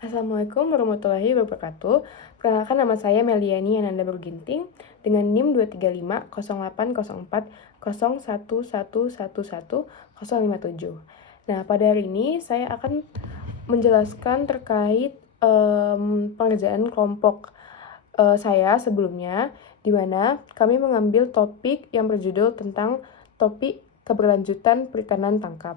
Assalamualaikum warahmatullahi wabarakatuh. Perkenalkan, nama saya Meliani Ananda Berginting dengan NIM 235080401111057. Nah, pada hari ini saya akan menjelaskan terkait pengerjaan kelompok saya sebelumnya, di mana kami mengambil topik yang berjudul tentang topik keberlanjutan perikanan tangkap.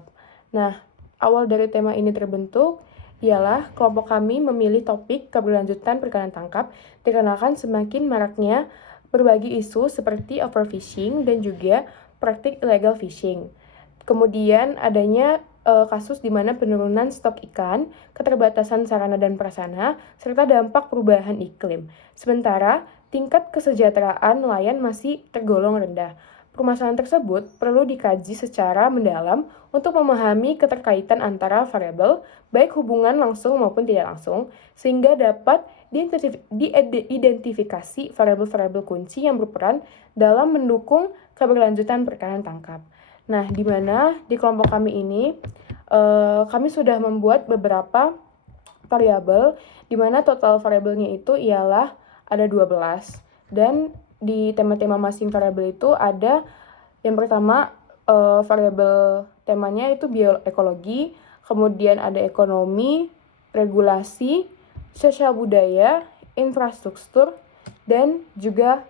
Nah, awal dari tema ini terbentuk ialah kelompok kami memilih topik keberlanjutan perikanan tangkap dikarenakan semakin maraknya berbagi isu seperti overfishing dan juga praktik illegal fishing. Kemudian adanya kasus di mana penurunan stok ikan, keterbatasan sarana dan prasarana, serta dampak perubahan iklim. Sementara tingkat kesejahteraan nelayan masih tergolong rendah. Permasalahan tersebut perlu dikaji secara mendalam untuk memahami keterkaitan antara variabel, baik hubungan langsung maupun tidak langsung, sehingga dapat diidentifikasi variabel-variabel kunci yang berperan dalam mendukung keberlanjutan perikanan tangkap. Nah, di mana di kelompok kami ini, kami sudah membuat beberapa variabel, di mana total variabelnya itu ialah ada 12. Dan di tema-tema masing variabel itu ada yang pertama variabel temanya itu bioekologi, kemudian ada ekonomi, regulasi, sosial budaya, infrastruktur, dan juga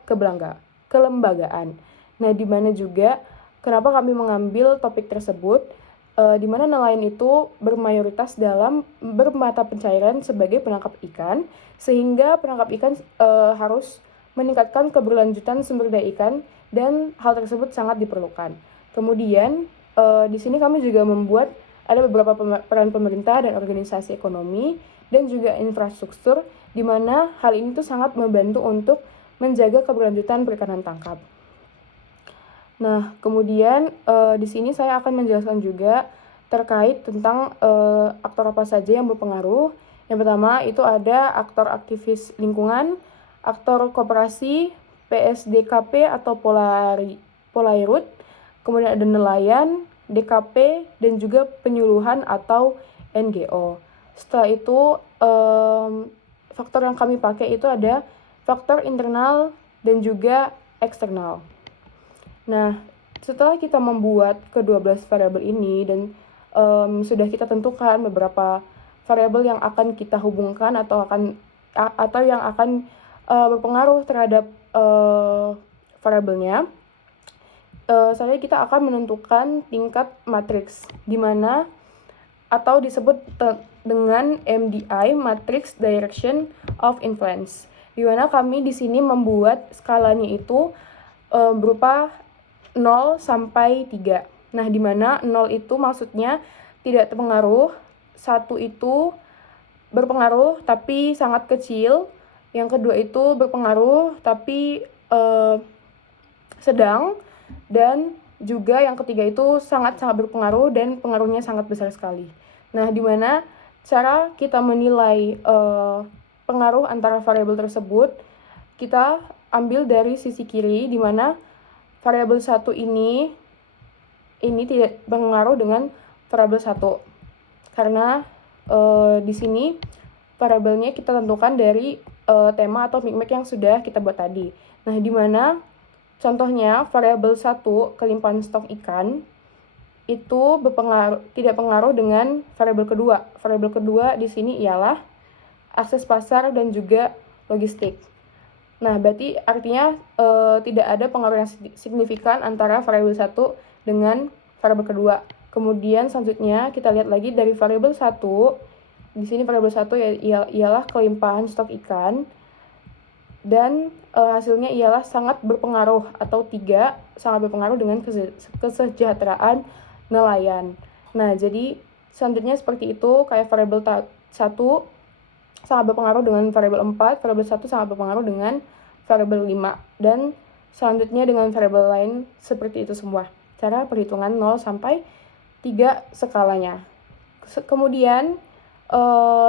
kelembagaan. Nah, di mana juga kenapa kami mengambil topik tersebut, di mana nelayan itu bermayoritas dalam bermata pencairan sebagai penangkap ikan, sehingga penangkap ikan harus meningkatkan keberlanjutan sumber daya ikan, dan hal tersebut sangat diperlukan. Kemudian di sini kami juga membuat ada beberapa peran pemerintah dan organisasi ekonomi dan juga infrastruktur, di mana hal ini tuh sangat membantu untuk menjaga keberlanjutan perikanan tangkap. Nah, kemudian di sini saya akan menjelaskan juga terkait tentang aktor apa saja yang berpengaruh. Yang pertama itu ada aktor aktivis lingkungan, aktor koperasi, PSDKP atau Polairut, kemudian ada nelayan, DKP, dan juga penyuluhan atau NGO. Setelah itu faktor yang kami pakai itu ada faktor internal dan juga eksternal. Nah, setelah kita membuat ke-12 variabel ini dan sudah kita tentukan beberapa variabel yang akan kita hubungkan atau yang akan berpengaruh terhadap variabelnya, selanjutnya kita akan menentukan tingkat matriks, di mana atau disebut dengan MDI, Matrix Direction of Influence, di mana kami di sini membuat skalanya itu berupa 0 sampai 3. Nah, di mana 0 itu maksudnya tidak terpengaruh, 1 itu berpengaruh tapi sangat kecil, yang kedua itu berpengaruh tapi sedang, dan juga yang ketiga itu sangat-sangat berpengaruh dan pengaruhnya sangat besar sekali. Nah, di mana cara kita menilai pengaruh antara variabel tersebut, kita ambil dari sisi kiri, di mana variabel 1 ini tidak berpengaruh dengan variabel 1. Karena di sini variabelnya kita tentukan dari tema atau micmac yang sudah kita buat tadi. Nah, di mana contohnya variabel 1, kelimpahan stok ikan, itu tidak pengaruh dengan variabel kedua. Variabel kedua di sini ialah akses pasar dan juga logistik. Nah, berarti artinya tidak ada pengaruh yang signifikan antara variabel 1 dengan variabel kedua. Kemudian selanjutnya kita lihat lagi dari variabel 1. Di sini variabel 1 ialah kelimpahan stok ikan, dan hasilnya ialah sangat berpengaruh atau 3, sangat berpengaruh dengan kesejahteraan nelayan. Nah, jadi selanjutnya seperti itu, kayak variabel 1 sangat berpengaruh dengan variabel 4, variabel 1 sangat berpengaruh dengan variabel 5, dan selanjutnya dengan variabel lain seperti itu semua. Cara perhitungan 0 sampai 3 skalanya. Kemudian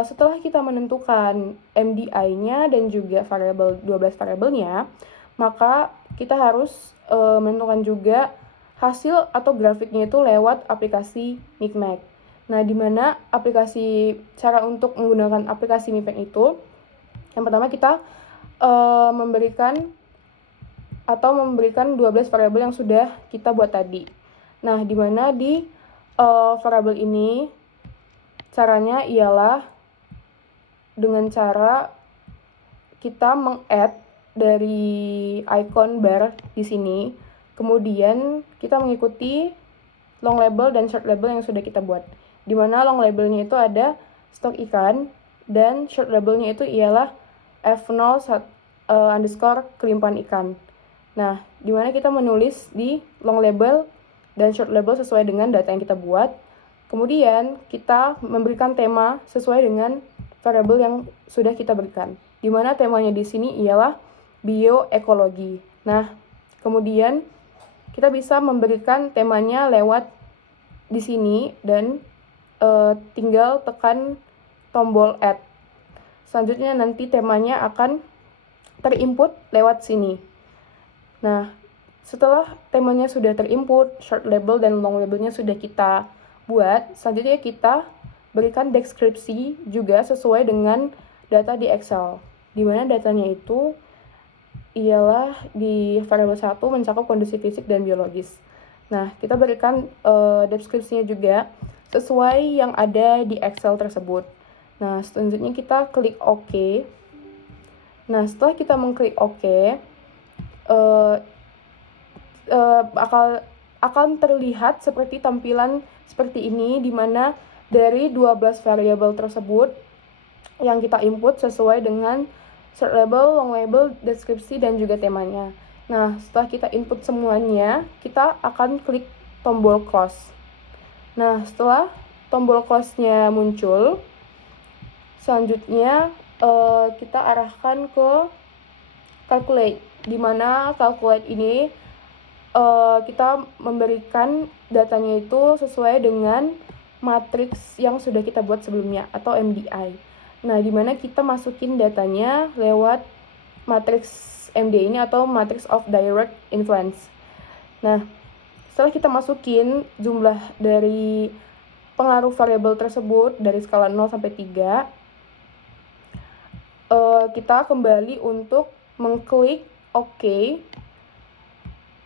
setelah kita menentukan MDI-nya dan juga 12 variabelnya, maka kita harus menentukan juga hasil atau grafiknya itu lewat aplikasi micmac. Nah, di mana cara untuk menggunakan aplikasi Mipeng itu, yang pertama kita memberikan 12 variabel yang sudah kita buat tadi. Nah, di mana di variabel ini caranya ialah dengan cara kita meng-add dari icon bar di sini, kemudian kita mengikuti long label dan short label yang sudah kita buat. Di mana long labelnya itu ada stok ikan dan short labelnya itu ialah F0 underscore kelimpahan ikan. Nah, di mana kita menulis di long label dan short label sesuai dengan data yang kita buat. Kemudian kita memberikan tema sesuai dengan variabel yang sudah kita berikan. Di mana temanya di sini ialah bioekologi. Nah, kemudian kita bisa memberikan temanya lewat di sini dan tinggal tekan tombol add. Selanjutnya nanti temanya akan terinput lewat sini. Nah, setelah temanya sudah terinput, short label dan long labelnya sudah kita buat, selanjutnya kita berikan deskripsi juga sesuai dengan data di Excel, di mana datanya itu ialah di variabel 1 mencakup kondisi fisik dan biologis. Nah, kita berikan deskripsinya juga sesuai yang ada di Excel tersebut. Nah, selanjutnya kita klik OK. Nah, setelah kita mengklik OK, akan terlihat seperti tampilan seperti ini, di mana dari 12 variabel tersebut yang kita input sesuai dengan short label, long label, deskripsi, dan juga temanya. Nah, setelah kita input semuanya, kita akan klik tombol close. Nah, setelah tombol close-nya muncul, selanjutnya kita arahkan ke calculate, di mana calculate ini kita memberikan datanya itu sesuai dengan matriks yang sudah kita buat sebelumnya atau MDI. Nah, di mana kita masukin datanya lewat matriks MDI ini atau matrix of direct influence. Nah, setelah kita masukin jumlah dari pengaruh variabel tersebut dari skala 0 sampai 3, kita kembali untuk mengklik OK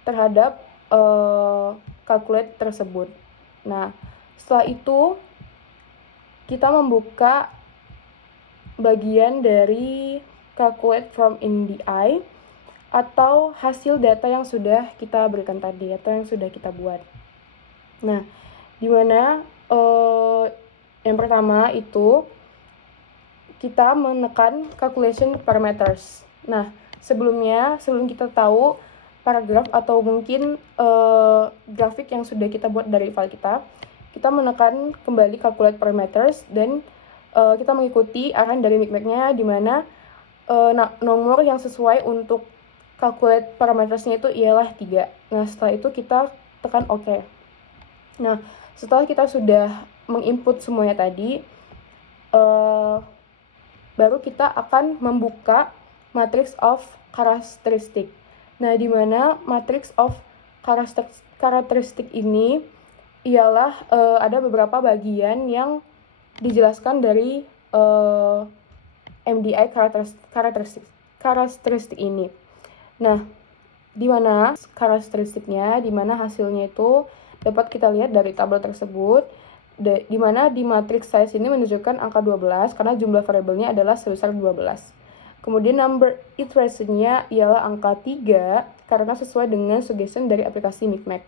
terhadap calculate tersebut. Nah, setelah itu kita membuka bagian dari calculate from MDI atau hasil data yang sudah kita berikan tadi atau yang sudah kita buat. Nah, di mana yang pertama itu kita menekan calculation parameters. Nah, sebelum kita tahu paragraf atau mungkin grafik yang sudah kita buat dari file kita menekan kembali calculate parameters dan kita mengikuti arahan dari Micmac-nya, di mana nomor yang sesuai untuk calculate parametersnya itu ialah 3. Nah, setelah itu kita tekan OK. Nah, setelah kita sudah menginput semuanya tadi, baru kita akan membuka matrix of characteristic. Nah, di mana matrix of characteristic ini ialah ada beberapa bagian yang dijelaskan dari MDI karakteristik ini. Nah, di mana karakteristiknya, di mana hasilnya itu dapat kita lihat dari tabel tersebut, di mana di matriks size ini menunjukkan angka 12 karena jumlah variabelnya adalah sebesar 12. Kemudian number iteration-nya ialah angka 3 karena sesuai dengan suggestion dari aplikasi Micmac.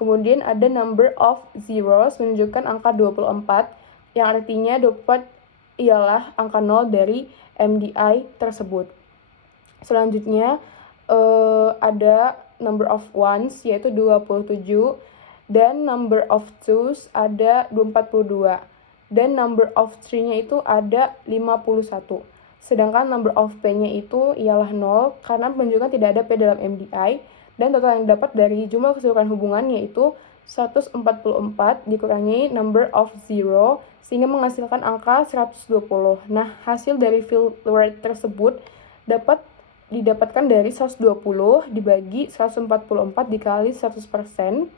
Kemudian ada number of zeros menunjukkan angka 24 yang artinya dapat ialah angka 0 dari MDI tersebut. Selanjutnya ada number of ones yaitu 27 dan number of twos ada 42 dan number of three-nya itu ada 51. Sedangkan number of p-nya itu ialah 0 karena menunjukkan tidak ada p dalam MDI dan total yang dapat dari jumlah keseluruhan hubungan yaitu 144 dikurangi number of zero sehingga menghasilkan angka 120. Nah, hasil dari field rate tersebut dapat didapatkan dari 120 dibagi 144 dikali 100%,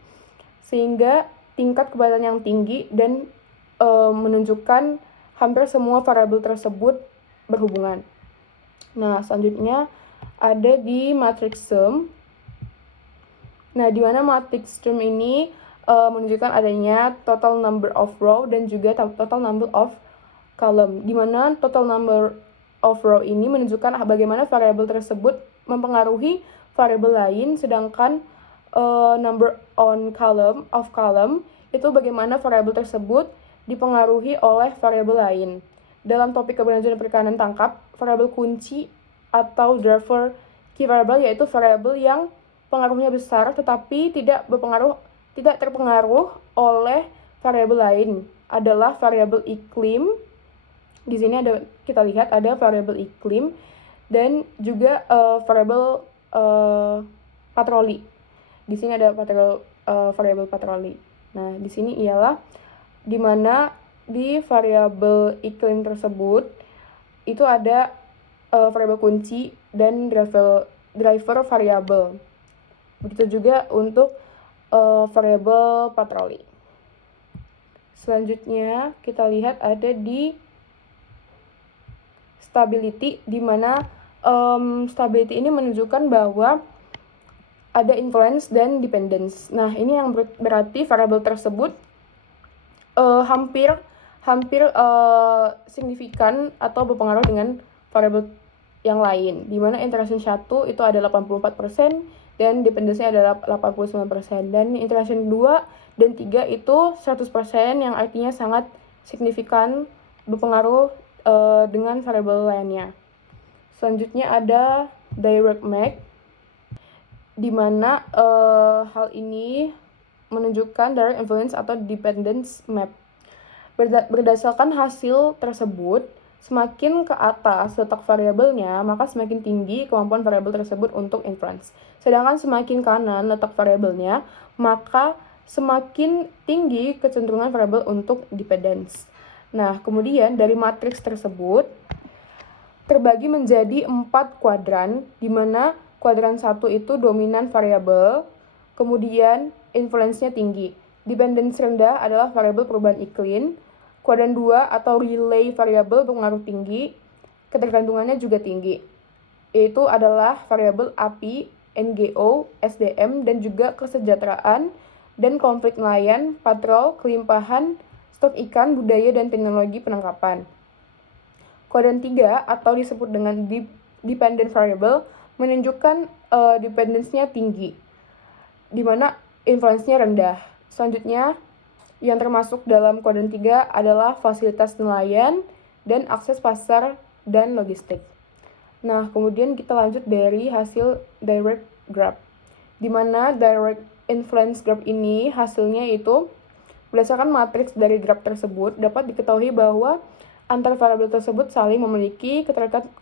sehingga tingkat kepadatan yang tinggi dan menunjukkan hampir semua variabel tersebut berhubungan. Nah, selanjutnya ada di matrix sum. Nah, di mana matrix sum ini menunjukkan adanya total number of row dan juga total number of column. Di mana total number of row ini menunjukkan bagaimana variabel tersebut mempengaruhi variabel lain, sedangkan number on column itu bagaimana variabel tersebut dipengaruhi oleh variabel lain. Dalam topik keberlanjutan perikanan tangkap, variabel kunci atau driver key variable yaitu variabel yang pengaruhnya besar tetapi tidak terpengaruh oleh variabel lain adalah variabel iklim. Di sini kita lihat ada variabel iklim dan juga variabel patroli. Di sini ada variabel patroli. Nah, di sini ialah di mana di variabel iklim tersebut itu ada variabel kunci dan driver variabel. Begitu juga untuk variabel patroli. Selanjutnya kita lihat ada di stability, di mana stability ini menunjukkan bahwa ada influence dan dependence. Nah, ini yang berarti variabel tersebut hampir signifikan atau berpengaruh dengan variabel yang lain, di mana interaction 1 itu ada 84% dan dependensinya adalah 89%, dan interaction 2 dan 3 itu 100%, yang artinya sangat signifikan berpengaruh dengan variabel lainnya. Selanjutnya ada direct match, di mana hal ini menunjukkan direct influence atau dependence map. Berdasarkan hasil tersebut, semakin ke atas letak variabelnya, maka semakin tinggi kemampuan variabel tersebut untuk influence. Sedangkan semakin kanan letak variabelnya, maka semakin tinggi kecenderungan variabel untuk dependence. Nah, kemudian dari matriks tersebut terbagi menjadi 4 kuadran, di mana kuadran 1 itu dominan variabel, kemudian influence-nya tinggi. Dependence rendah adalah variabel perubahan iklim. Kuadran 2 atau relay variabel berpengaruh tinggi, ketergantungannya juga tinggi. Yaitu adalah variabel API, NGO, SDM, dan juga kesejahteraan dan konflik nelayan, patrol, kelimpahan, stok ikan, budaya, dan teknologi penangkapan. Kuadran 3 atau disebut dengan dependent variable menunjukkan dependence-nya tinggi, di mana influence-nya rendah. Selanjutnya, yang termasuk dalam kuadran 3 adalah fasilitas nelayan dan akses pasar dan logistik. Nah, kemudian kita lanjut dari hasil direct graph, di mana direct influence graph ini hasilnya itu berdasarkan matriks dari graph tersebut dapat diketahui bahwa antar variabel tersebut saling memiliki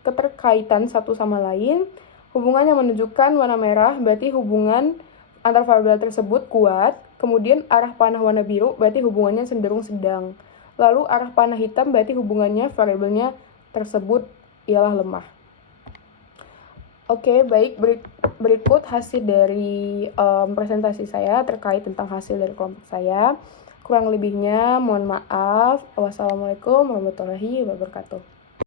keterkaitan satu sama lain. Hubungan yang menunjukkan warna merah berarti hubungan antar variabel tersebut kuat. Kemudian arah panah warna biru berarti hubungannya cenderung sedang. Lalu arah panah hitam berarti hubungannya variabelnya tersebut ialah lemah. Oke, baik, berikut hasil dari presentasi saya terkait tentang hasil dari kelompok saya. Kurang lebihnya mohon maaf. Wassalamualaikum warahmatullahi wabarakatuh.